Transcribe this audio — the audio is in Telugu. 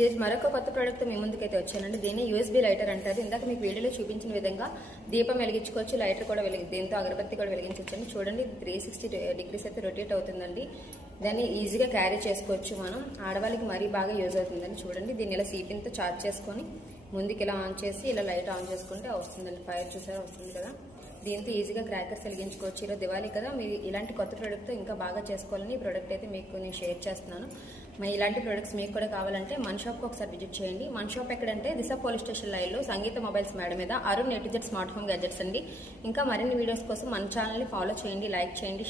ఇది మరొక కొత్త ప్రోడక్ట్ మీ ముందుకైతే వచ్చానండి. దీన్ని యూఎస్బీ లైటర్ అంటారు. ఇందాక మీకు వీడియోలో చూపించిన విధంగా దీపం వెలిగించుకోవచ్చు, లైటర్ కూడా దీంతో అగరబత్తి కూడా వెలిగించవచ్చండి. చూడండి 360 డిగ్రీస్ అయితే రొటేట్ అవుతుందండి. దాన్ని ఈజీగా క్యారీ చేసుకోవచ్చు. మనం ఆడవాళ్ళకి మరీ బాగా యూజ్ అవుతుందండి. చూడండి దీన్ని ఇలా సీపిన్తో చార్జ్ చేసుకొని ముందుకు ఇలా ఆన్ చేసి ఇలా లైట్ ఆన్ చేసుకుంటే వస్తుందండి. ఫైర్ చూసారా వస్తుంది కదా. దీంతో ఈజీగా క్రాకర్స్ వెలిగించుకోవచ్చు. ఈరోజు దివాళీ కదా, మీరు ఇలాంటి కొత్త ప్రోడక్ట్తో ఇంకా బాగా చేసుకోవాలని ఈ ప్రోడక్ట్ అయితే మీకు నేను షేర్ చేస్తున్నాను. మరి ఇలాంటి ప్రోడక్ట్స్ మీకు కూడా కావాలంటే మన షాప్కి ఒకసారి విజిట్ చేయండి. మన షాప్ ఎక్కడంటే దిశ పోలీస్ స్టేషన్ లైన్లో సంగీత మొబైల్స్ మేడం మీద Arun A to Z smart home gadgets అండి. ఇంకా మరిన్ని వీడియోస్ కోసం మన ఛానల్ని ఫాలో చేయండి, లైక్ చేయండి.